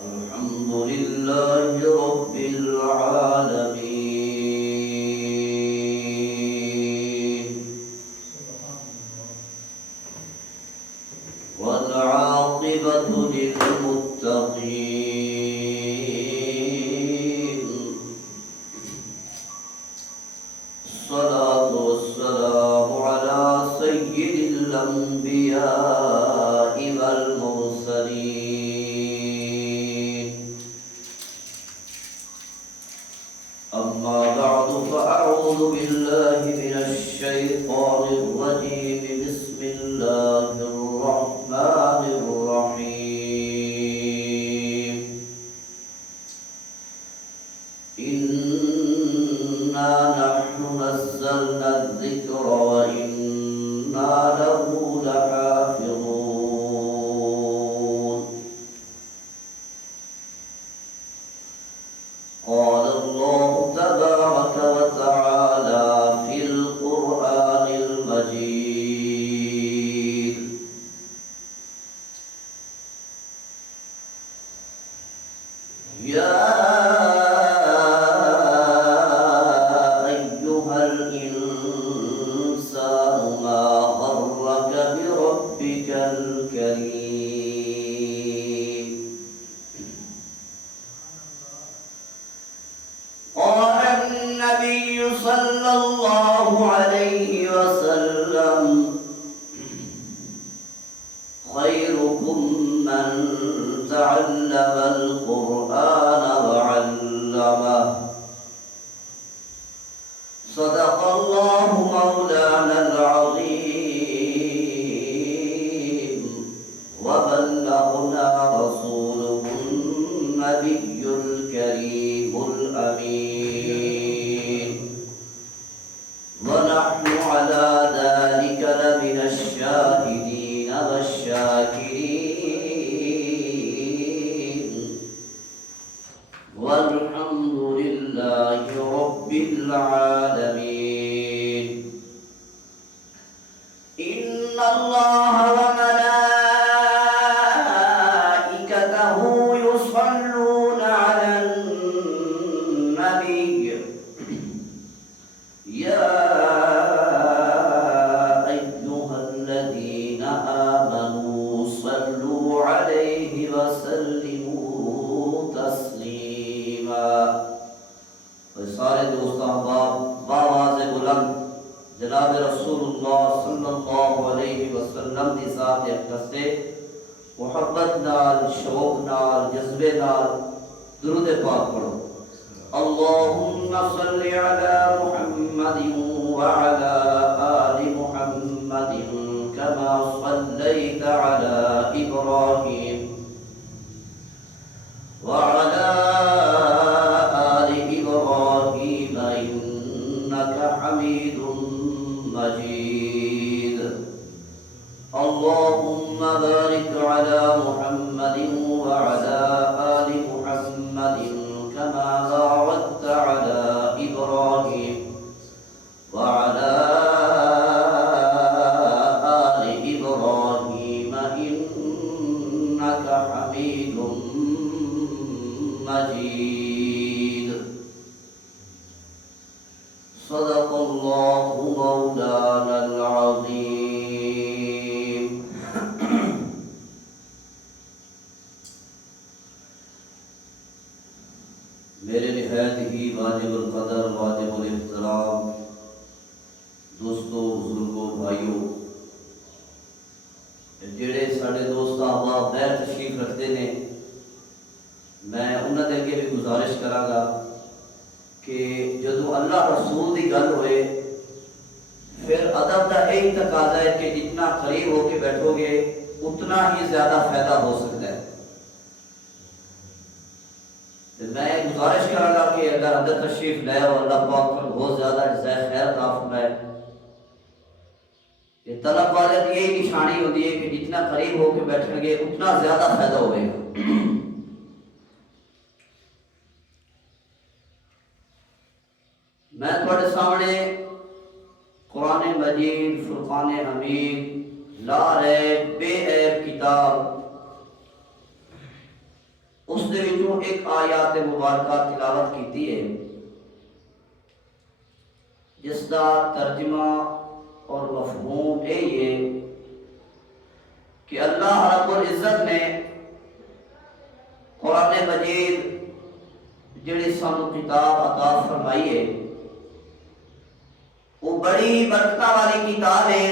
الحمد لله رب العالمين والعاقبة للمتقين الصلاة والسلام على سيد الأنبياء والمرسلين أما بعد فأعوذ بالله من الشيطان الرجيم بسم الله الرحمن الرحيم إنا نحن نزلنا الذكر وإنا له لحافظون قال الله تبارك وتعالى في القرآن المجيد يا أيها الإنسان ما غرك بربك الكريم قال النبي صلى الله عليه وسلم خيركم من تعلم القرآن وعلمه صدق الله مولانا العظيم وبلغنا رسوله النبي الكريم الأمين ونحن على ذلك لمن الشاهدين والشاكرين والحمد لله رب العالمين إن الله وملائكته يصلون على النبي يا أيها الذين آمنوا صلوا عليه وسلموا تسليما سارے دوست احباب باواز بلند جناب رسول اللہ صلی اللہ علیہ وسلم دی ذات اقدس سے محبت نال شوق نال جذبے نال درود پاک پڑھو اللهم صل على محمد وعلى آل محمد كما صليت على إبراهيم وعلى آل إبراهيم إنك حميد مجيد اللهم بارك على محمد وعلى آل محمد كما باركت على إبراهيم وعلى آل إبراهيم إنك حميد مجيد صدق الله مولانا العظيم میرے نہایت ہی واجب القدر واجب الاحترام دوستوں بزرگوں بھائیوں جڑے ساڈے دوست احباب باہر تشریف رکھتے ہیں میں انہاں دے اگے بھی گزارش کراں گا کہ جدوں اللہ رسول دی گل ہوئے پھر ادب کا یہی تقاضا ہے کہ جتنا قریب ہو کے بیٹھو گے اتنا ہی زیادہ فائدہ ہو سکتا ہے میں گزارش کراں گا کہ اگر اندر تشریف لے اور اللہ پاک پر بہت زیادہ جزائے خیر عطا فرمائے کہ طلب والے کی یہی نشانی ہوتی ہے کہ جتنا قریب ہو کے بیٹھیں گے اتنا زیادہ فائدہ ہوئے گا میں تھوڑے سامنے قرآن مجید فرقان حمید لا ریب بے عیب کتاب، اس دے وچوں ایک آیات مبارکہ تلاوت کیتی ہے جس کا ترجمہ اور مفہوم یہ کہ اللہ رب العزت نے قرآن مجید جڑی سانو کتاب عطا فرمائی ہے وہ بڑی برکت والی کتاب ہے،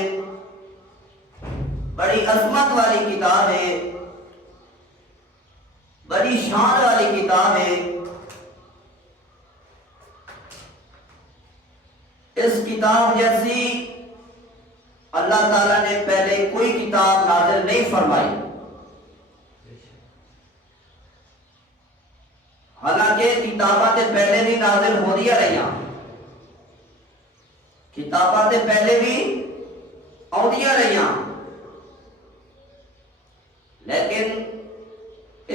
بڑی عظمت والی کتاب ہے، بڑی شان والی کتاب ہے۔ اس کتاب جیسی اللہ تعالیٰ نے پہلے کوئی کتاب نازل نہیں فرمائی، حالانکہ کتاباں تے پہلے بھی نازل ہو دیا رہی، کتاباں تے پہلے بھی آدیاں رہی، لیکن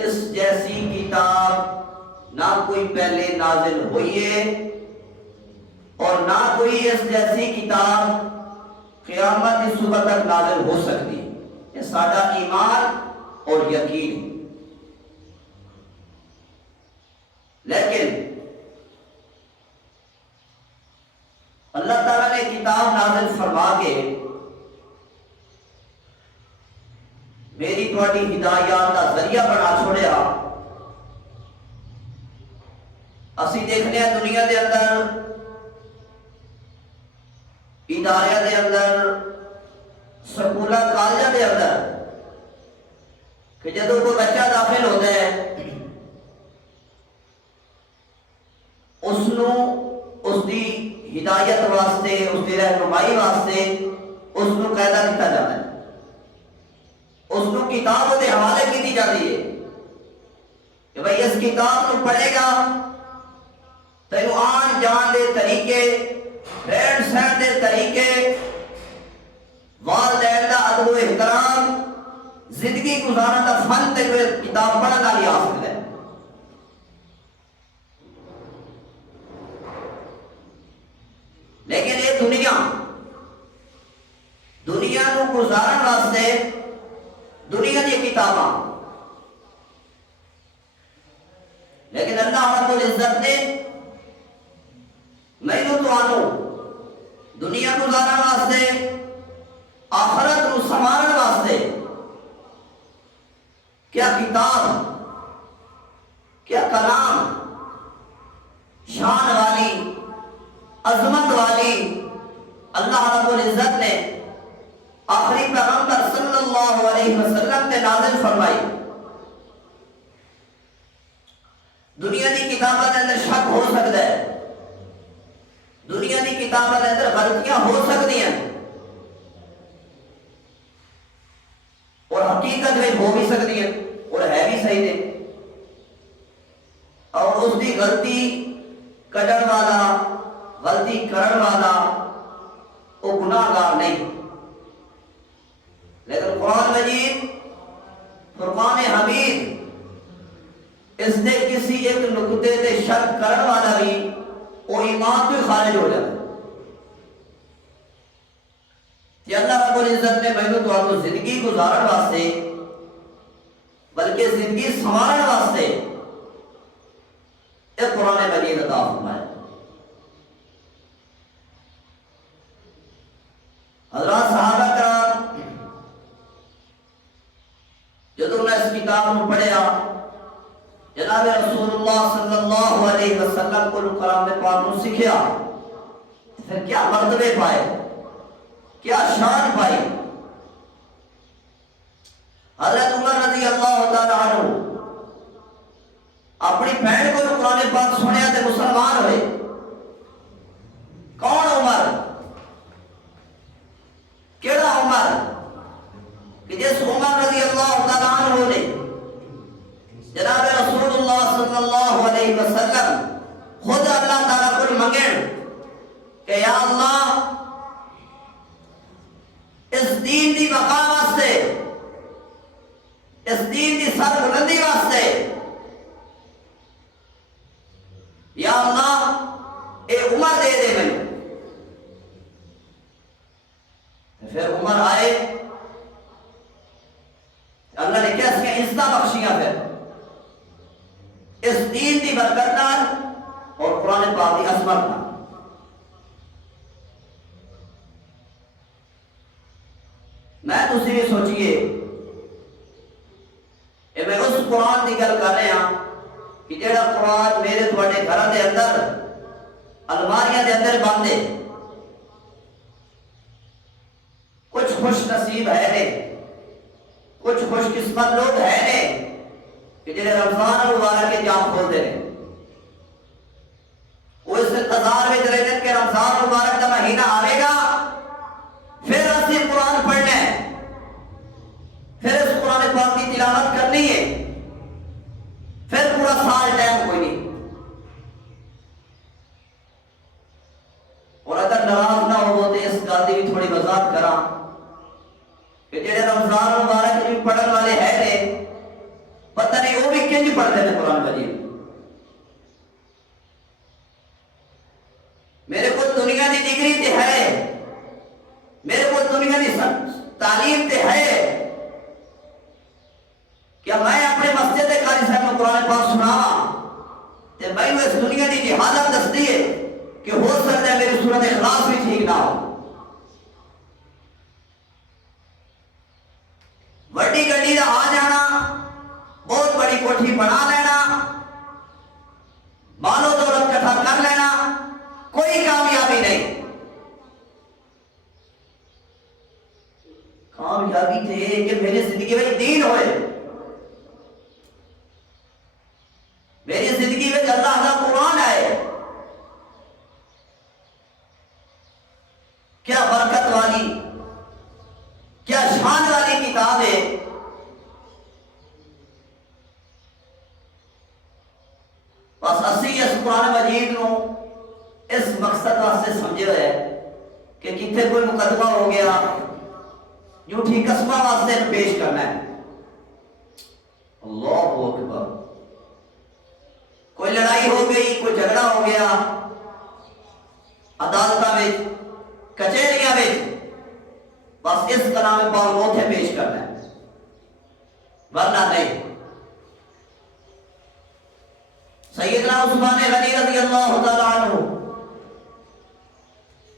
اس جیسی کتاب نہ کوئی پہلے نازل ہوئی ہے اور نہ کوئی اس جیسی کتاب قیامت کی صبح تک نازل ہو سکتی۔ یہ سارا ایمان اور یقین۔ لیکن اللہ تعالیٰ نے کتاب نازل فرما کے میری تھوڑی ہدایات کا ذریعہ بنا چھوڑیا۔ اسی دیکھنے ہیں دنیا دے اندر، ادارے دے اندر، سکولہ کالجہ دے اندر کہ جدو کوئی بچہ داخل ہوتا ہے اس دی ہدایت واسطے، اس دی رہنمائی واسطے اس کو قاعدہ کیتا جاتا ہے، اس کو کتاب دے حوالے کی دی جاتی ہے کہ بھئی اس کتاب کو پڑھے گا تینو آن جان دے طریقے، رہن سہن دے طریقے، والدین دا ادب و احترام، زندگی گزارن دا فن تے کتاب پڑھنا ہی حاصل ہے۔ لیکن یہ دنیا نو گزارن واسطے دنیا دی کتاباں، لیکن اللہ رب العزت نے مینوں تانوں دنیا گزارن واسطے، آخرت نو سنوارن واسطے کیا کتاب، کیا کلام شان والی، عظمت والی اللہ رب العزت نے آخری پیغمبر صلی اللہ علیہ وسلم نے نازل فرمائی۔ دنیا کی کتابوں کے اندر شک ہو سکتا ہے، دنیا کی کتابوں کے اندر غلطیاں ہو سکتی ہیں اور حقیقت میں ہو بھی سکتی ہیں اور ہے بھی صحیح نے، اور اس کی غلطی کڈن والا، غلطی کرن والا وہ گناہگار نہیں۔ لیکن قرآن مجید، فرقان حمید، اس نے کسی ایک نقطے سے شک کرن والا بھی وہ ایمان تو خارج ہو جاتا ہے کہ اللہ رب العزت نے مینوں تو زندگی گزارن واسطے، بلکہ زندگی سنوارن واسطے یہ قرآن مجید عطا فرمایا۔ حضرات صحابہ کرام، جدو میں اس کتاب کو پڑھیا، جناب رسول اللہ صلی اللہ علیہ وسلم کو کلام پاک کو سیکھیا، پھر کیا مرتبے پائے، کیا شان پائی۔ حضرت عمر رضی اللہ تعالیٰ عنہ اپنی بہن کو قرآن پاک سنیا تے مسلمان ہوئے۔ کون عمر؟ کیڑا عمر کہ جس عمر رضی اللہ تعالیٰ عنہ نے جناب رسول اللہ صلی اللہ علیہ وسلم خود اللہ تعالیٰ کو منگن کہ یا اللہ اس دین دی بقا واسطے، اس دین دی سر بلندی واسطے یا اللہ اے عمر دے دے میں۔ پھر عمر آئے عزت بخشیاں پھر اس دین کی برکت نال اور قرآن پاک کی عظمت نال۔ میں تسی بھی سوچیے میں اس قرآن کی گل کر رہا کہ جڑا قرآن میرے تھوڑے گھراں دے اندر الماریاں دے اندر بند ہے۔ کچھ خوش نصیب ہے نے، کچھ خوش قسمت لوگ ہے نے کہ جڑے رمضان المبارک کے جام کھولتے ہیں، وہ اس انتظار میں رہتے ہیں کہ رمضان المبارک کا مہینہ آئے گا، پھر اسی قرآن پڑھنا ہے، پھر اس قرآن پاک کی تلاوت کرنی ہے، پھر پورا سال ٹائم کوئی نہیں۔ اور اگر ناراض نہ ہو تو اس گل کی بھی تھوڑی وضاحت کراں کہ جڑے رمضان المبارک بھی پڑھن والے ہیں نے، پتہ نہیں وہ بھی کنج پڑھتے ہیں قرآن مجید۔ میرے کو دنیا کی ڈگری تے ہے، میرے کو دنیا کی تعلیم تے ہے، کیا میں اپنے مسجد قاری صاحب کو قرآن پاک سناواں تے میں اس دنیا کی جہالت دستی ہے کہ ہو سکتا ہے میری صورت اخلاص بھی ٹھیک نہ ہو۔ بڑی گڈی دا آ جانا، بہت بڑی کوٹھی بنا لینا، مال و دولت اکٹھا کر لینا، کوئی کامیابی نہیں۔ کامیابی تھے کہ میری زندگی میں دین ہوئے، میری زندگی میں اللہ کا قرآن آئے۔ کیا برکت والی، کیا شان والی کتاب ہے۔ بس اسی اس قرآن مجید نو اس مقصد واسطے سمجھے ہوئے کہ کتنے کوئی مقدمہ ہو گیا جھوٹی قسمہ واسطے پیش کرنا ہے۔ اللہ اکبر، کوئی لڑائی ہو گئی، کوئی جھگڑا ہو گیا عدالتاں میں، کچہریاں میں، بس اس کلام پاک موت ہے پیش کرنا ہے، ورنہ نہیں۔ سیدنا عثمان غنی رضی اللہ تعالیٰ عنہ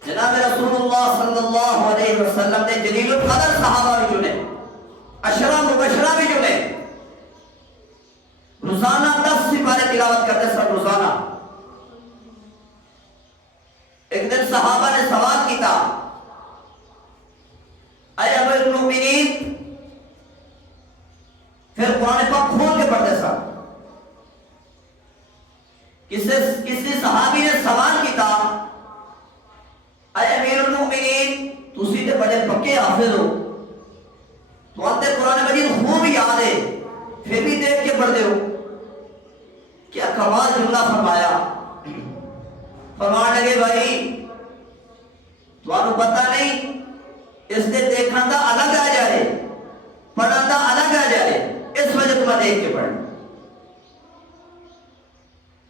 جناب رسول اللہ صلی اللہ علیہ وسلم نے جلیل القدر صحابہ بھی چنے، عشرہ مبشرہ بھی چنے، روزانہ 10 سپارے تلاوت کرتے سب روزانہ۔ ایک دن صحابہ نے سوال کیتا، اے امیر المؤمنین، پھر قرآن پاک کھول کے پڑھتے سب۔ کسی صحابی نے سوال کیتا، اے امیر المؤمنین، تسی تے بڑے پکے حافظ ہو، تو آتے قرآن مجید خوب یاد ہے، پھر بھی دیکھ کے پڑھ دے ہو۔ کیا کمال جملہ فرمایا، فرمان لگے بھائی تو آپ کو پتہ نہیں اس نے دیکھنا تھا الگ آ جائے، پڑھنا تھا الگ آ جائے، اس وجہ تمہیں دیکھ کے پڑھنا۔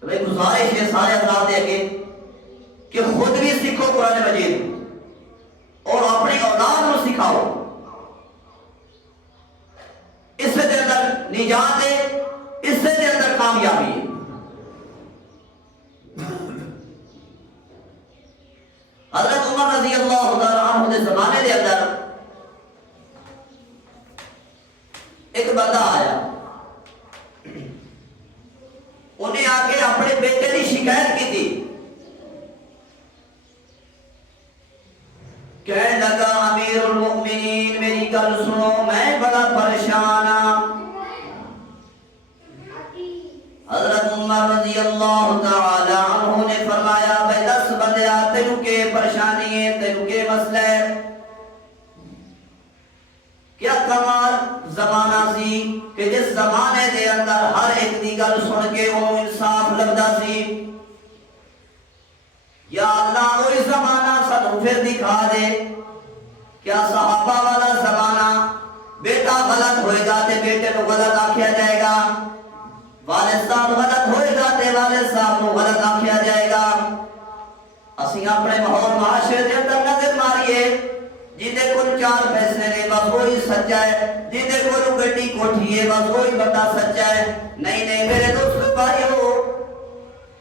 تو میں گزارش ہے سارے حضرات دے کے کہ خود بھی سیکھو قرآن مجید اور اپنی اولاد کو سکھاؤ، اس سے دے اندر نجات ہے، اس سے دے اندر کامیابی ہے۔ حضرت عمر رضی اللہ تعالیٰ عنہ کے زمانے دے اندر ایک بندہ آیا، انہیں آ کے اپنے بیٹے کی شکایت کی تھی، کہنے لگا امیر المؤمنین میری گل سنو، میں بڑا پریشان ہوں۔ حضرت عمر رضی اللہ تعالی عنہ نے فرمایا، بھائی 10 بندیا تینوں کے پریشانی ہے، تینوں کے مسئلہ ہے۔ کیا کمال زمانہ سی کہ جس زمانے دے اندر ہر ایک دی گل سن کے انہوں انصاف لگدا سی۔ یا اللہ وہی زمانہ سانو پھر دکھا دے، کیا صحابہ والا زمانہ بیٹا غلط ہوئے گا تے بیٹے کو غلط آکھیا جائے گا، والد صاحب غلط ہوئے گا تے والد صاحب کو غلط آکھیا جائے گا۔ اسی اپنے ماحول معاشرے دے اندر نظر ماریے، جیدے کول 4 پیسے نے بس وہی سچا ہے، جیدے کول گڈی کوٹھی ہے بس وہی بندہ سچا ہے۔ نہیں نہیں میرے دوست بھائیو،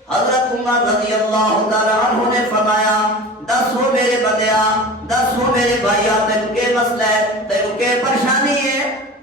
حضرت عمر رضی اللہ تعالیٰ عنہ نے فرمایا دسو میرے بندیا، دسو میرے بھائیا، تینوں کے مسئلہ ہے، تینوں کے پریشانی ہے،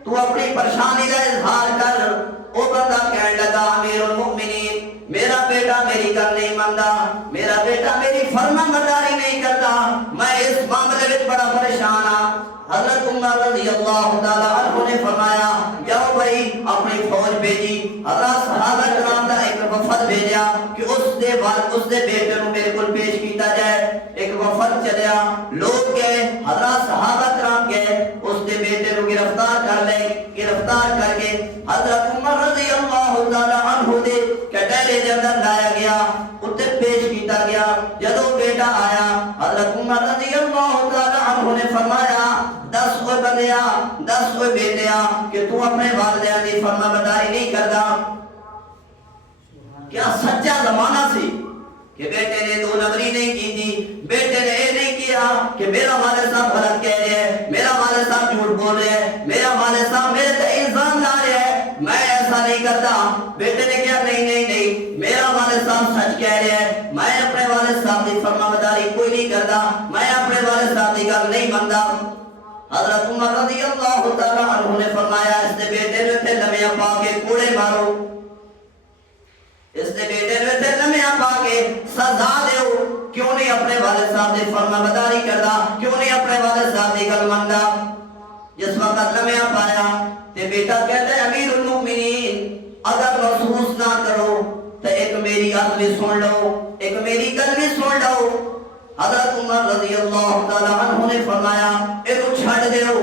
تو اپنی پریشانی کا اظہار کر۔ وہ بندہ کہنے لگا امیر المؤمنین، میرا بیٹا میری گل نہیں مانتا، میرا بیٹا میری فرما برداری نہیں کرتا، میں اس معاملے میں بڑا پریشان ہاں۔ حضرت عمر رضی اللہ تعالیٰ عنہ نے فرمایا جاؤ بھائی اپنی فوج بھیجی۔ حضرت صحابہ کرام کا ایک وفد بھیجا کہ اس دے بیٹے کو میرے کو پیش کیتا جائے۔ ایک وفد چلیا، لوگ گئے، حضرت صحابہ کرام گئے، اس دے بیٹے کو گرفتار کر لے، گرفتار کر کے حضرت عمر رضی اللہ تعالیٰ عنہ دے کٹہرے دے اندر لایا گیا، اتنے پیش کیتا گیا۔ جدو بیٹا آیا، حضرت عمر رضی اللہ تعالیٰ عنہ نے فرمایا دس کوئی بندیا، دس کوئی بیٹیا کہ تو اپنے والدین کی فرما برداری نہیں کرتا۔ کیا سچا زمانہ سی کہ بیٹے نے 2 نمبری نہیں کی تھی، بیٹے نے یہ نہیں کیا کہ میرا والد صاحب غلط کہہ رہے ہیں، میرا والد صاحب جھوٹ بول رہے ہیں، میرا والد صاحب میرے تے الزام لا رہے ہیں، میں ایسا نہیں کرتا۔ بیٹے نے کہا نہیں نہیں نہیں، میرا والد صاحب سچ کہہ رہے ہیں، میں اپنے والد صاحب کی فرما برداری کوئی نہیں کرتا، میں اپنے والد صاحب کی گل نہیں مانتا۔ حضرت عمر رضی اللہ تعالیٰ عنہ نے فرمایا اس نے بیٹے نے تے لمیاں پا کے کوڑے مارو، اس نے بیٹے نے تے لمیاں پا کے سزا دیو۔ کیوں نہیں اپنے والد صاحب دی فرما برداری کردا، کیوں نہیں اپنے والد صاحب دی گل مندا؟ جس وقت لمیاں پایا تے بیٹا کہتا ہے امیر المؤمنین اگر محسوس نہ کرو تو ایک میری گل بھی سن لو، ایک میری گل بھی سن لو۔ حضرت عمر رضی اللہ تعالیٰ عنہ نے فرمایا ایک چھڑ دیو،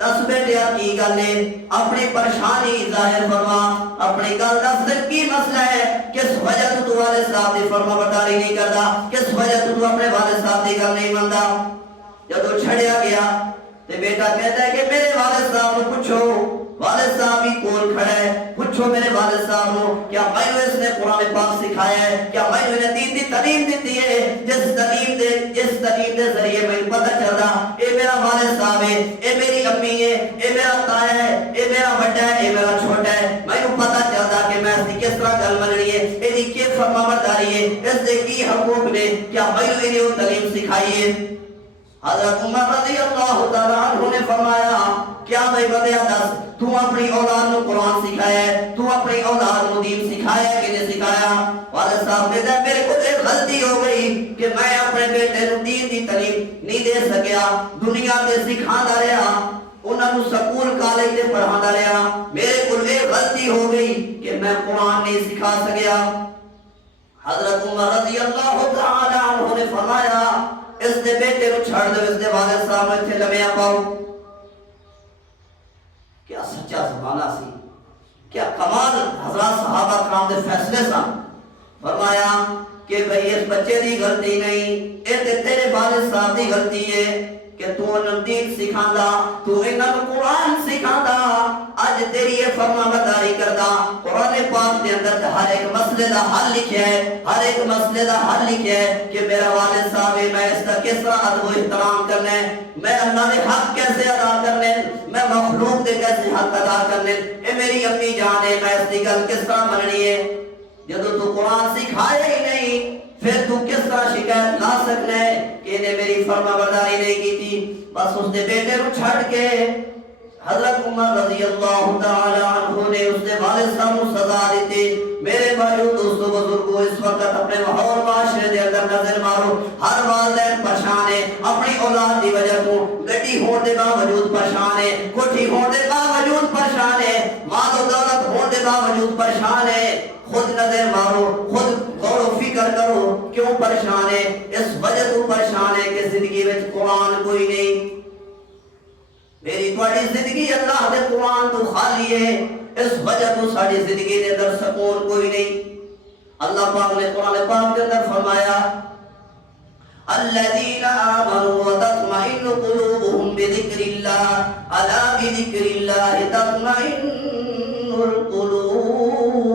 دس بیٹیا کی گل ہے، اپنی پریشانی ظاہر فرما، اپنی گل دس دن کی مسئلہ ہے، کس وجہ تو والد صاحب دی فرما برداری نہیں کرتا، کس وجہ تو اپنے والد صاحب دی گل نہیں مانتا۔ جب چھڑیا گیا تو بیٹا کہتا ہے کہ میرے والد صاحب کو پوچھو، والد صاحب ہی کول کھڑا ہے، پوچھو میرے والد صاحب کو کیا میں اس نے قرآن پاک سکھایا ہے، کیا میں نے دین دی تعلیم دیتی ہے، جس تعلیم دے ذریعے میں پتہ چلدا اے میرا والد صاحب ہے، اے میری امی ہے، اے میرا تایا ہے، اے میرا بڑا ہے، اے میرا چھوٹا ہے، میں پتہ چلدا کہ میں اس کی کس طرح گل مننی ہے، ایدی کی فرما برداری ہے، اس دے کی حقوق نے، کیا میں نے وہ تعلیم سکھائی ہے۔ حضرت عمر رضی اللہ تعالیٰ عنہ نے فرمایا کیا بھائی بندیا دس تو اپنی اولاد کو قرآن سکھایا ہے، تو اپنی اولاد کو دین سکھایا ہے کہ نہیں سکھایا؟ والد صاحب نے کہا میرے کو ایک غلطی ہو گئی کہ میں اپنے بیٹے کو دین دی تعلیم نہیں دے سکیا، دنیا تے سکھاتا رہا، انہاں نوں سکول کالج تے پڑھاتا رہا، میرے کو ایک غلطی ہو گئی کہ میں قرآن نہیں سکھا سکیا۔ حضرت عمر رضی اللہ تعالیٰ عنہ نے فرمایا اس نے بیٹے کو چھڑ دو، اس نے والد صاحب میں تھے لمیاں پاؤ۔ کیا سچا زمانہ سی، کیا کمال حضرات صحابہ کرام دے فیصلے سن۔ فرمایا کہ بھئی اس بچے دی غلطی نہیں، اے تے تیرے والد صاحب دی غلطی ہے کہ تو انہوں دین سکھاندا، تو انہوں قرآن سکھاندا، آج تیری یہ فرما برداری کردا۔ قرآن پاک دے اندر ہر ایک مسئلے دا حل لکھیا ہے، ہر ایک مسئلے دا حل لکھیا ہے کہ میرا والد صاحب ہے، میں اس کا کس طرح ادب و احترام کرنا ہے، میں اللہ دے حق کیسے ادا کرنے، میں مخلوق دے کیسے حق ادا کرنے، اے میری امی جان ہے، میں اس کی گل کس طرح مننی ہے۔ جدو تو قرآن سکھایا ہی نہیں پھر تو کس طرح شکایت لا سکنا ہے کہ انہیں میری فرما برداری نہیں کی تھی۔ بس اس نے بیٹے کو چھڑ کے حضرت عمر رضی اللہ تعالی عنہ نے اس نے والد صاحب کو سزا دیتی۔ میرے بھائیو دوستو بزرگو اس وقت اپنے ماحول معاشرے دے اندر نظر مارو، ہر والدین پریشان ہے اپنی اولاد دی وجہ تو، گڈی ہون دے باوجود پریشان ہے، کوٹھی ہون دے باوجود پریشان ہے، مال و دولت ہون دے باوجود پریشان ہے۔ خود نظر مارو، خود غور و فکر کرو کیوں پریشان ہے۔ اس وجہ تو پریشان ہے کہ زندگی میں قرآن کوئی نہیں، میری تھوڑی زندگی اللہ دے قرآن تو خالی ہے، اس وجہ تو ساری زندگی دے اندر سکون کوئی نہیں۔ اللہ پاک نے قرآن پاک کے اندر فرمایا الذین آمنوا وتطمئن قلوبهم بذکر اللہ الا بذکر اللہ تطمئن القلوب۔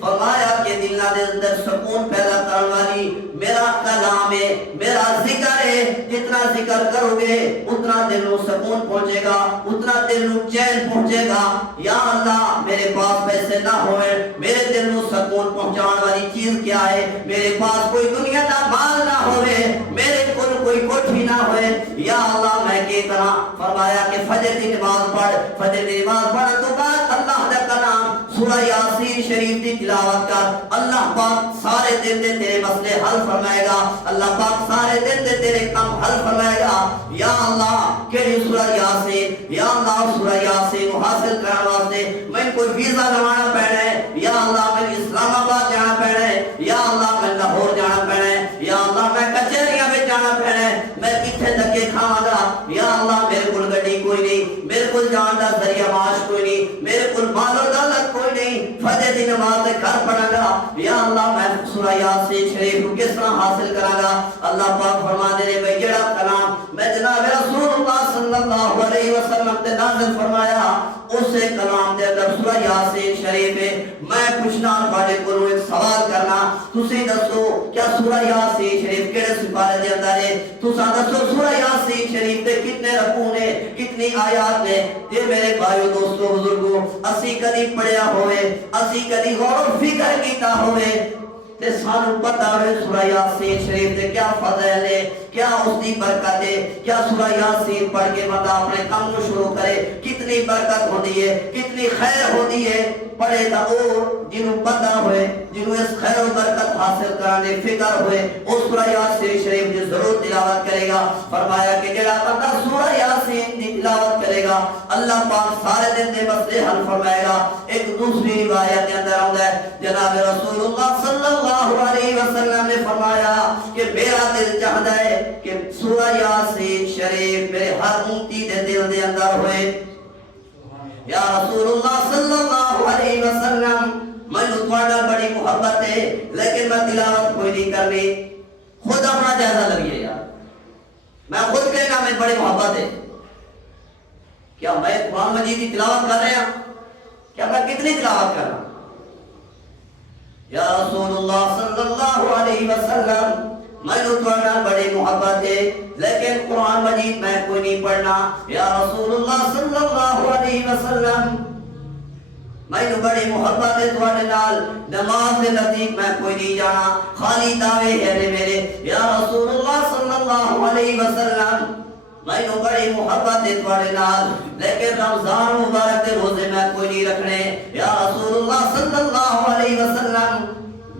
فرمایا کہ دلوں دے اندر سکون پیدا کرنے والی میرا کلام ہے، میرا ذکر ہے، جتنا جتنا ذکر کرو گے اتنا دل کو سکون پہنچے گا، اتنا دل کو چین پہنچے گا۔ یا اللہ میرے پاس پیسے نہ ہوئے، میرے دل کو سکون پہنچانے والی چیز کیا ہے؟ میرے پاس کوئی دنیا کا مال نہ ہوئے، میرے کل کوئی کوٹھی نہ ہوئے، یا اللہ میں کی طرح فرمایا کہ فجر کی نماز پڑھ، فجر کی نماز پڑھ تو بعد اللہ کا نام سورہ یاسین شریف کی تلاوت کر، اللہ پاک سارے دن دے تیرے مسئلے حل فرمائے گا، اللہ پاک سارے دن دے تیرے کام حل فرمائے گا۔ یا اللہ کیڑی سورہ یاسین، یا اللہ سورہ یاسین کو حاصل کرنے واسطے میں کوئی ویزا لگانا پڑنا ہے، یا اللہ میں اسلام آباد جانا پڑنا ہے، یا اللہ میں لاہور جانا پڑنا ہے، یا اللہ میں کچہریاں میں جانا پڑنا ہے، میں کتنے دھکے کھاواں گا، یا اللہ میرے کول گڈی کوئی نہیں، میرے کول جان دا ذریعہ معاش کوئی نہیں، میرے کول مال و دولت کوئی نہیں، فجر دی نماز تے گھر پڑھاں گا، یا اللہ میں سورہ یاسین شریف کو کس طرح حاصل کراں گا؟ اللہ پاک فرما دے رہے بھئی جڑا کلام میں جناب رسول اللہ صلی اللہ علیہ وسلم تے نازل فرمایا اسے کلام دے اندر سورہ یاسین شریف ہے۔ میں پوچھنا تھوڑے کولوں ایک سوال کرنا، تسی دسو کیا سورہ یاسین شریف کیڑے سپارے دے اندر ہے؟ تساں دسو سورہ یاسین شریف تے کتنے رکوع نے، کتنی آیات نے؟ تے میرے بھائیو دوستو بزرگو اسی کدی پڑھیا ہوئے، اسی کدی غور و فکر کیتا ہوئے تے سانو پتہ ہے سورہ یاسین شریف تے کیا فضائل ہے، کیا اس دی برکت ہے، کیا سورہ یاسین پڑھ کے بندہ اپنے کام کو شروع کرے کتنی برکت ہوتی ہے، کتنی خیر ہوتی ہے۔ پڑھے تا او جنہوں پتہ ہوئے، جنہوں اس خیر و برکت حاصل کرنے فکر ہوئے اس سورہ یاسین شریف کی ضرور تلاوت کرے گا۔ فرمایا کہ جڑا بندہ سورہ یاسین کی تلاوت کرے گا اللہ پاک سارے دن دے مسئلے حل فرمائے گا۔ ایک دوسری روایت کے اندر آتا ہے جناب رسول اللہ صلی اللہ علیہ وسلم نے فرمایا کہ میرا دل چاہتا ہے کہ سورہ یاسین شریف میرے ہر امتی دے دل دے اندر ہوئے۔ یا رسول اللہ صلی اللہ علیہ وسلم میں تمہارا بڑی محبت ہے لیکن میں تلاوت کوئی نہیں کرنی، خود اپنا جائزہ لگیے یار، میں خود کہنا میں بڑی محبت ہے، کیا میں قرآن مجید کی تلاوت کر رہے ہیں؟ کیا میں کتنی تلاوت کر رہا ہوں؟ یا رسول اللہ صلی اللہ علیہ وسلم میں تمہارا بڑی محبت ہے لیکن قرآن مجید میں کوئی نہیں پڑھنا۔ یا رسول اللہ صلی اللہ علیہ وسلم میں بڑی محبت ہے تمہارے نال، نماز کے نزدیک میں کوئی نہیں جانا، خالی دعوے ہے میرے۔ یا رسول اللہ صلی اللہ علیہ وسلم میں بڑی محبت ہے تمہارے نال لیکن رمضان مبارک کے روزے میں کوئی نہیں رکھنے۔ یا رسول اللہ صلی اللہ علیہ وسلم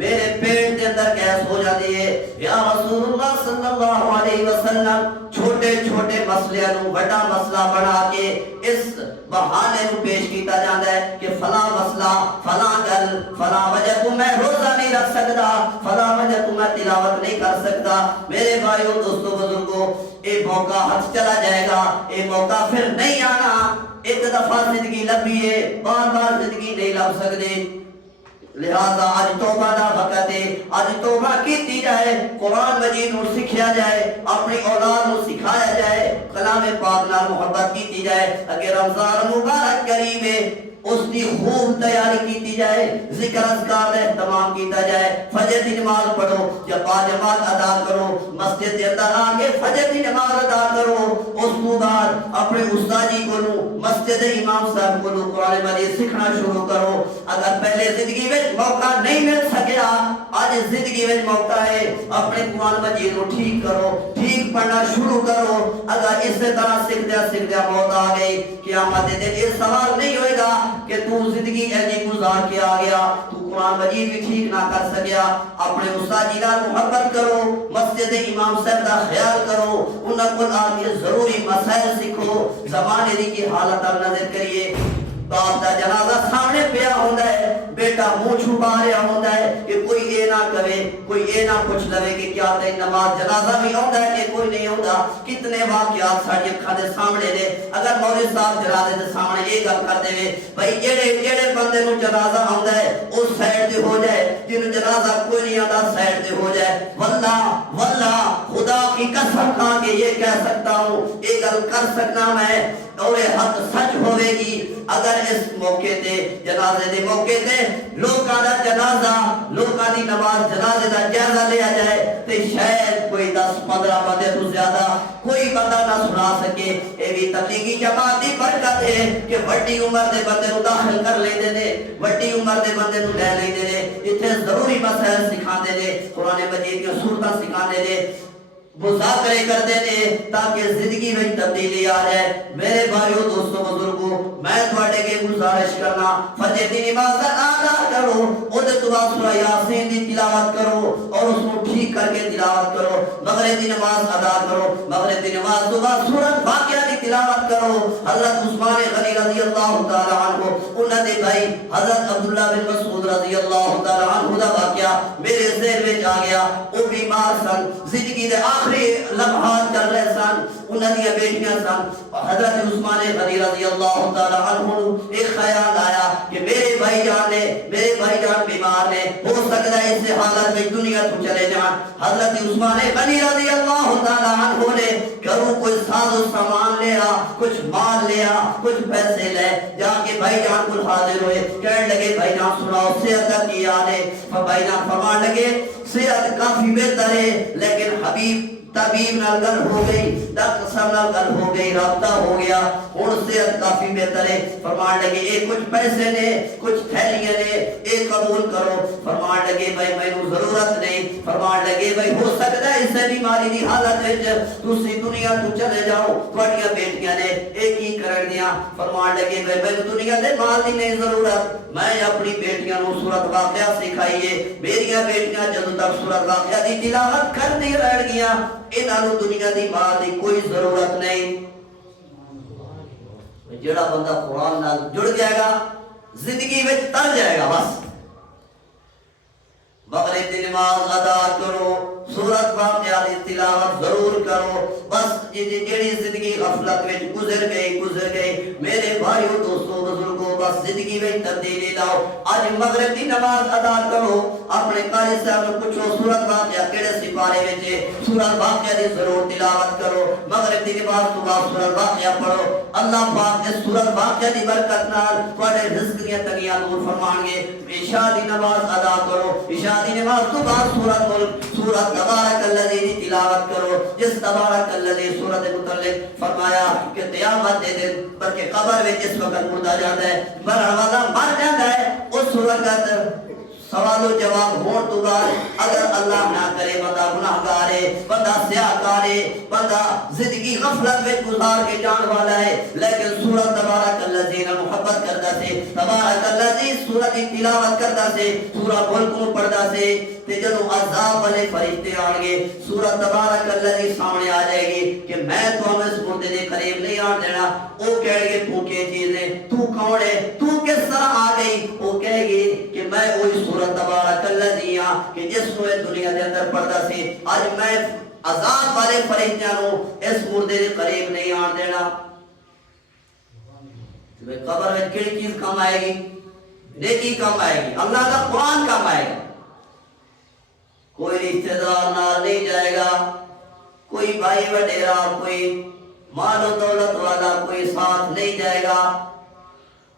میرے پیٹ کے اندر گیس ہو جاتی ہے۔ یا رسول اللہ صلی اللہ علیہ وسلم چھوٹے چھوٹے مسئلے نو بڑا مسئلہ بنا کے اس بہانے نو پیش کیتا جاتا ہے کہ فلاں مسئلہ، فلاں گل، فلاں وجہ کو میں روزہ نہیں رکھ سکتا، فلاں وجہ کو میں تلاوت نہیں کر سکتا۔ میرے بھائیو دوستو بزرگو یہ موقع ہاتھ چلا جائے گا، یہ موقع پھر نہیں آنا۔ ایک دفعہ زندگی لبھی ہے، بار بار زندگی نہیں لب سکتے، لہذا آج توبہ دا وقت ہے، آج توبہ کیتی جائے، قرآن مجید کو سکھیا جائے، اپنی اولاد کو سکھایا جائے، کلام پاک نال محبت کیتی جائے۔ اگر رمضان مبارک قریب ہے اس کی خوب تیاری کیتی جائے، ذکر اذکار کا اہتمام کیتا جائے، فجر کی نماز پڑھو، جب باجماعت ادا کرو، مسجد کے اندر آ کے فجر کی نماز ادا کرو، اس کو بعد اپنے استادی کو مسجد امام صاحب کو قرآن مجید سیکھنا شروع کرو۔ اگر پہلے زندگی میں موقع نہیں مل سکیا، آج زندگی میں موقع ہے، اپنے قرآن مجید کو ٹھیک کرو، ٹھیک پڑھنا شروع کرو۔ اگر اس طرح سیکھدیا موت آ گئی، قیامت دن یہ سوال نہیں ہوئے گا کہ تو زندگی ایسی گزار کے آ گیا، تو قرآن مجید بھی ٹھیک نہ کر سکیا۔ اپنے استاد نال محبت کرو، مسجد امام صاحب کا خیال کرو، انہاں کو آ کے ضروری مسائل سیکھو، زمانے دی کی حالت اب نظر کریے۔ باپ دا جنازہ سامنے پیا ہوتا ہے، بیٹا منہ چھپا رہا ہوتا ہے کہ کوئی اے نہ کرے، کوئی اے نہ پوچھ لے کہ کیا تے نماز جنازہ بھی ہوتا ہے کہ کوئی نہیں ہوتا۔ کتنے واقعات ساڈے اکھاں دے سامنے نے۔ اگر مولوی صاحب جنازے دے سامنے یہ گل کرتے ہوئے بھائی جڑے بندے نو جنازہ آندا ہے اس سائڈ تے ہو جائے، جن جنازہ کوئی نہیں آندا سائڈ تے ہو جائے، واللہ خدا کی قسم کھا کے یہ کہہ سکتا ہوں، یہ گل کر سکنا میں اور یہ حق سچ ہو ہوے گی اگر اس موقع تے جنازے دے موقع تے لوکاں دا جنازہ لوکاں دی نماز جنازے دا جائزہ لیا جائے تے شاید کوئی 10-15 بندے تو زیادہ کوئی بندہ نہ سنا سکے. اے بھی تبلیغی جماعت دی برکت ہے کہ بڑی عمر دے بندے نو داخل کر لیندے نے بڑی عمر دے بندے نو لے لیندے نے ایتھے ضروری مسائل سکھاندے نے قرآن مجید دی سورتاں سکھاندے نے مذاکرے کرتے ہیں تاکہ زندگی میں تبدیلی آ جائے. میرے بھائیو دوستو بزرگو میں تھوڑے کے گزارش کرنا فجر دی نماز ادا کرو اودے تو بعد سورہ یاسین دی تلاوت کرو اور اس کو ٹھیک کر کے تلاوت کرو. مغرب دی نماز ادا کرو مغرب دی نماز تو بعد سورۃ واقعہ دی تلاوت کرو. حضرت عثمان غنی رضی اللہ تعالی عنہ انہاں دے بھائی حضرت عبداللہ بن مسعود رضی اللہ تعالی عنہ دا واقعہ میرے ذہن وچ آ گیا. او بیمار سن زندگی دے لمحات چل رہے سن انہاں دی بیٹیاں سن. حضرت عثمان غنی رضی اللہ تعالی عنہ ایک خیال آیا کہ میرے بھائی جان بیمار نے ہو سکتا ہے اس حالت میں دنیا تو چلے جان. حضرت عثمان غنی رضی اللہ تعالی عنہ نے گھروں کوئی ساز و سامان لیا کچھ مال لیا کچھ پیسے لے جا کے بھائی جان کو حاضر ہوئے کہنے لگے بھائی جان سناؤ صحت کی حال ہے. بھائی جان فرمان لگے صحت کافی بہتر ہے لیکن حبیب طبیب نال گل ہو گئی ڈاکٹر صاحب نال گل ہو گئی رابطہ ہو گیا ہن صحت کافی بہتر ہے. فرمان لگے اے کچھ پیسے نے کچھ تھیلیاں نے اے قبول کرو. فرمان لگے بھائی مینوں ضرورت نہیں. فرمان لگے بھائی ہو سکتا ہے اس بیماری دی حالت وچ تسی دنیا تو چلے جاؤ تہاڈیاں بیٹیاں نے اے کی کرن دیاں. فرمان لگے بھائی مینوں دنیا دے مال دی نہیں ضرورت میں اپنی بیٹیاں نوں سورۃ واقعہ سکھائیے. میریاں بیٹیاں جدوں تک سورۃ واقعہ دی تلاوت کرتی رہن گیاں انہاں نوں دنیا دی مال دی کوئی ضرورت نہیں. جڑا بندہ قرآن نال جڑ جائے گا زندگی وچ تر جائے گا. بس مغرب دی نماز ادا کرو سورۃ واقعہ دی تلاوت ضرور کرو. بس جیڑی زندگی غفلت وچ گزر گئی میرے بھائیو دوستو بزرگو بس زندگی وچ تبدیلی لاؤ. اج مغرب دی نماز ادا کرو اپنے قاری صاحب نوں پوچھو سورۃ واقعہ کیڑے سپارے وچ ہے سورۃ واقعہ دی ضرور تلاوت کرو. مغرب دی نماز تو بعد سورۃ واقعہ پڑھو. اللہ پاک اس سورۃ واقعہ دی برکت نال تواڈے رزق دیاں تنگیاں دور فرمان گے. عشاء دی نماز ادا کرو عشاء دی نماز تو بعد سورۃ ملک سورۃ تبارک الذی دی تلاوت کرو. جس تبارک الذی سورۃ متعلق فرمایا کہ قیامت دے دن بلکہ قبر میں جس وقت مردہ جاتا ہے مرن والا مر جاتا ہے اس وقت سوال و جواب ہون تو بعد اگر اللہ نہ کرے بندہ گناہگار ہے بندہ سیاہکار ہے بندہ زندگی غفلت میں گزار کے جان والا ہے لیکن سورۃ تبارک الذی محبت کرتا سے تبارک الذی سورۃ کی تلاوت کرتا سے سورہ ملک کو پڑھتا سے تے جدوں عذاب والے فرشتے آن گے سورۃ تبارک الذی سامنے آ جائے گی کہ میں تو اس مردے دے قریب نہیں آن دینا. وہ کہے گے تو کیا چیز ہے تو کون ہے تو کس طرح آ گئی. وہ کہے گی کہ میں وہی سورۃ تبارک الذی ہاں کہ جس کو دنیا دے اندر پڑھتا سی. آج میں عذاب والے فرشتیاں نو اس مردے دے قریب نہیں آن دینا. قبر میں کیڑی چیز کام آئے گی نیکی کام آئے گی اللہ کا قرآن کام آئے گا. کوئی رشتہ دار نال نہیں جائے گا کوئی بھائی وڈیرا کوئی مال و دولت والا کوئی ساتھ نہیں جائے گا.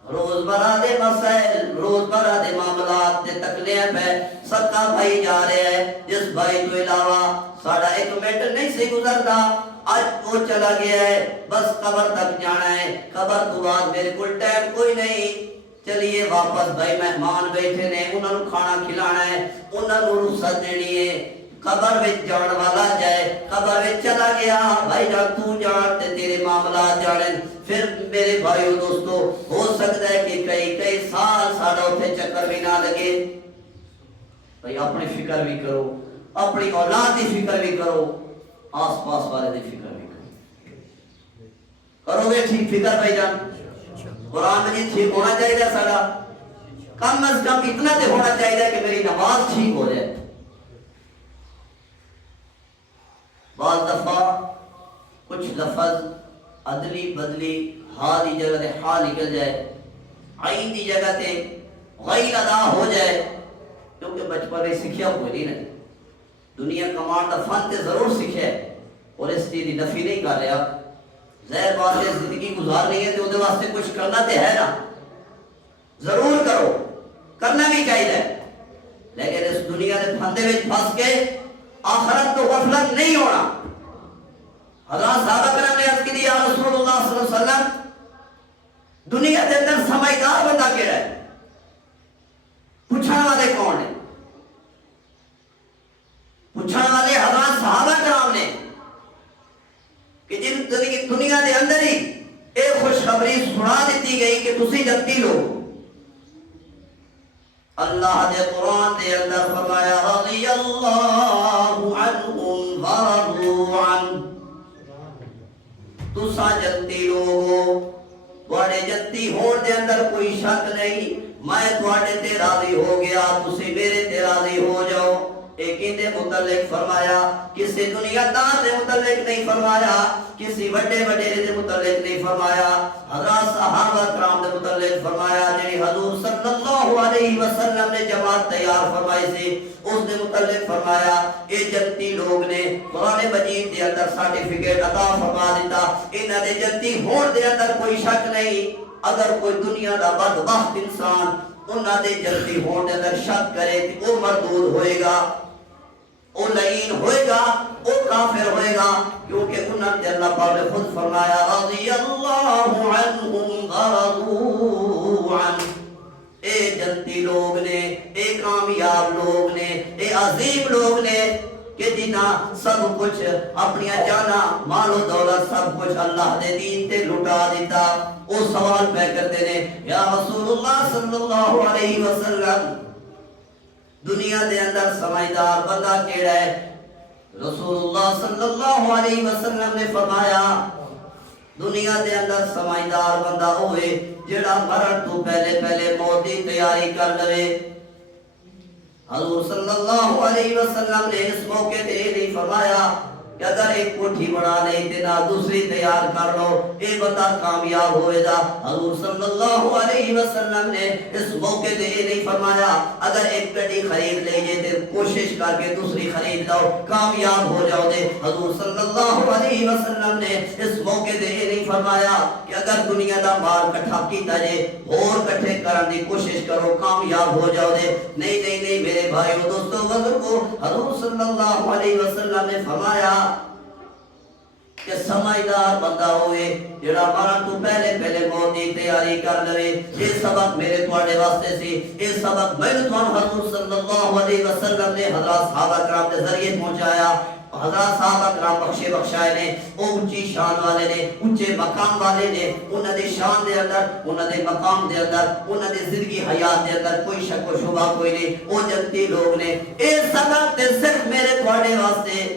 روزمرہ دے مسائل روزمرہ دے معاملات دے تکلیف ہے سب کا بھائی جا رہے ہیں جس بھائی تو علاوہ ساڑھا ایک منٹ نہیں سے گزرتا آج وہ چلا گیا ہے بس قبر تک جانا ہے. قبر تو بعد میرے کل ٹائم کوئی نہیں چلیے واپس بھائی مہمان بیٹھے نے انہوں نے کھانا کھلانا ہے انہوں نے رخصت دینی ہے. قبر وچ جان والا جائے قبر وچ چلا گیا بھائی جان تو جان تے تیرے معاملات جانن. پھر میرے بھائیو دوستو ہو سکتا ہے کہ کئی سال ساڑھا اتھے چکر بھی نہ لگے. بھائی اپنی فکر بھی کرو اپنی اولاد کی فکر بھی کرو آس پاس والے کی فکر بھی کرو گے ٹھیک فکر بھائی جان. قرآن مجید ٹھیک ہونا چاہیے ساڑھا کم از کم اتنا تے ہونا چاہیے کہ میری نماز ٹھیک ہو جائے. بعض دفعہ کچھ لفظ عدلی بدلی ہا دی جگہ تے ہا نکل جائے عین دی جگہ تے غیر ادا ہو جائے کیونکہ بچپن میں سکھیا ہوئی نہیں دنیا کمان دا فن تے ضرور سکھے اور اس چیز دی نفی نہیں کر رہا ظاہر بات ہے زندگی گزارنی ہے تو وہ واسطے کچھ کرنا تو ہے نا، ضرور کرو، کرنا بھی چاہیے، لیکن اس دنیا کے پھندے میں پھنس کے آخرت تو غفلت نہیں ہونا۔ حضرات صحابہ کرام نے عرض کی یا رسول اللہ صلی اللہ علیہ وسلم دنیا کے اندر سمجھدار بندہ کیڑا ہے؟ پوچھنے والے کون نے؟ پوچھنے والے حضرات صحابہ کرام نے کہ جن دنیا کے اندر ہی ایک خوشخبری سنا دیتی گئی کہ تسی جنتی لوگ، اللہ نے قرآن کے اندر فرمایا رضی اللہ عنہم ورضوا عنہ، تسا جنتی لوگو، تواڈے جنتی ہون دے اندر کوئی شک نہیں، میں تواڈے تے راضی ہو گیا، تسی میرے تے راضی ہو جاؤ۔ ایک دے متعلق فرمایا، کسی دنیا دار دے متعلق نہیں فرمایا، کسی بڑے وڈیرے دے متعلق نہیں فرمایا، حضرات صحابہ کرام دے متعلق فرمایا، جی حضور صلی اللہ علیہ وسلم نے جماعت تیار فرمائی سی، اس دے متعلق فرمایا اے جنتی لوگ نے قرآن مجید دے اندر سرٹیفکیٹ عطا فرما دیتا، انہاں دے جنتی ہون دے اندر کوئی شک نہیں۔ اگر کوئی دنیا دا بدبخت انسان انہاں دے جنتی ہون دے اندر شک کرے تو وہ مردود ہوئے گا، وہ لعین ہوئے گا، وہ کافر ہوئے گا، کیونکہ انہوں نے اللہ پاک نے خود فرمایا رضی اللہ عنہم ورضوا عنہ، اے جنتی لوگ نے، اے کامیاب لوگ نے، اے عظیم لوگ نے کہ جنہاں سب کچھ اپنی جانا مال و دولت سب کچھ اللہ دے دین تے لٹا دیتا، وہ سوال پہ کرتے ہیں یا رسول اللہ صلی اللہ علیہ وسلم دنیا دے اندر سمجھدار بندہ کیڑا ہے؟ رسول اللہ صلی اللہ علیہ وسلم نے فرمایا دنیا دے اندر سمجھدار بندہ ہوئے جڑا مرن تو پہلے پہلے موت دی تیاری کر لے۔ حضور صلی اللہ علیہ وسلم نے اس موقع تے نہیں فرمایا کہ اگر ایک کوٹھی بنا لے تے دوسری تیار کر لو اے بندہ کامیاب ہوئے گا۔ حضور صلی اللہ علیہ وسلم نے اس موقع تے یہ نہیں فرمایا اگر ایک گڈی خرید لے جے تے کوشش کر کے دوسری خرید لاؤ کامیاب ہو جاؤ دے۔ حضور صلی اللہ علیہ وسلم نے اس موقع تے یہ نہیں فرمایا کہ اگر دنیا دا مال کٹھا کیتا جے اور کٹھے کرن دی کوشش کرو کامیاب ہو جاؤ دے۔ نہیں نہیں نہیں میرے بھائیو دوستو بزرگو، حضور صلی اللہ علیہ وسلم نے فرمایا کہ سمجھدار بندہ ہوئے جڑا مرن تو پہلے پہلے موت دی تیاری کر لے۔ یہ سبق میرے تواڈے واسطے سی، یہ سبق میں تانوں حضور صلی اللہ علیہ وسلم نے حضرات صحابہ کرام کے ذریعے پہنچایا۔ حضرات صحابہ کرام بخشے بخشائے نے، وہ اونچی شان والے نے، اونچے مقام والے نے، انہاں دی شان دے اندر، انہاں دے مقام دے اندر، انہاں دی زندگی حیات دے اندر کوئی شک و شبہ کوئی نہیں، وہ جنتی لوگ نے۔ اے سبق تے صرف میرے تواڈے واسطے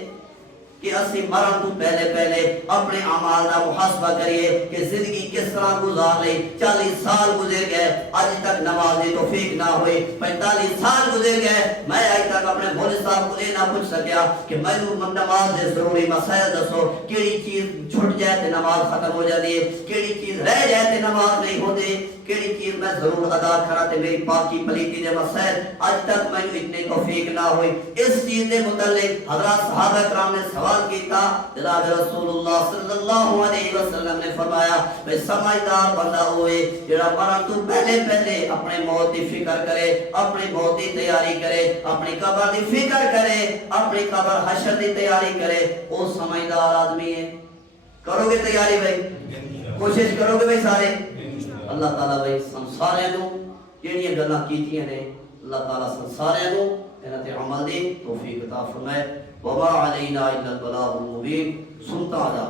کہ اسی مرن تو پہلے پہلے اپنے اعمال کا محاسبہ کریے کہ زندگی کس طرح گزار لی۔ 40 سال گزر گئے آج تک نماز دی توفیق نہ ہوئی، 45 سال گزر گئے میں آج تک اپنے مولوی صاحب کو یہ نہ پوچھ سکیا کہ میں نماز دے ضروری مسائل دسو، کیڑی چیز چھٹ جائے تے نماز ختم ہو جاتی ہے، کیڑی چیز رہ جائے تے نماز نہیں ہوتی، کیڑی چیز میں ضرور ادا کرا تے میری پاکی پلیتی دے مسائل آج تک میں اتنی توفیق نہ ہوئی۔ اس چیز دے متعلق حضرات صحابہ کرام نے سوال کیتا، جناب رسول اللہ صلی اللہ علیہ وسلم نے فرمایا میں سمجھدار بندہ ہوئے جڑا مرن تو پہلے پہلے اپنے موت کی فکر کرے، اپنی موت کی تیاری کرے، اپنی قبر کی فکر کرے، اپنی قبر حشر کی تیاری کرے، وہ سمجھدار آدمی ہے۔ کرو گے تیاری بھائی؟ کوشش کرو گے بھائی سارے؟ اللہ تعالیٰ بھائی سارے نو جہاں گلاں کیتیاں نے اللہ تعالیٰ سارے نو انہاں تے عمل دی توفیق عطا فرمائے۔ وما علینا الا البلاغ المبین۔ سنتا جا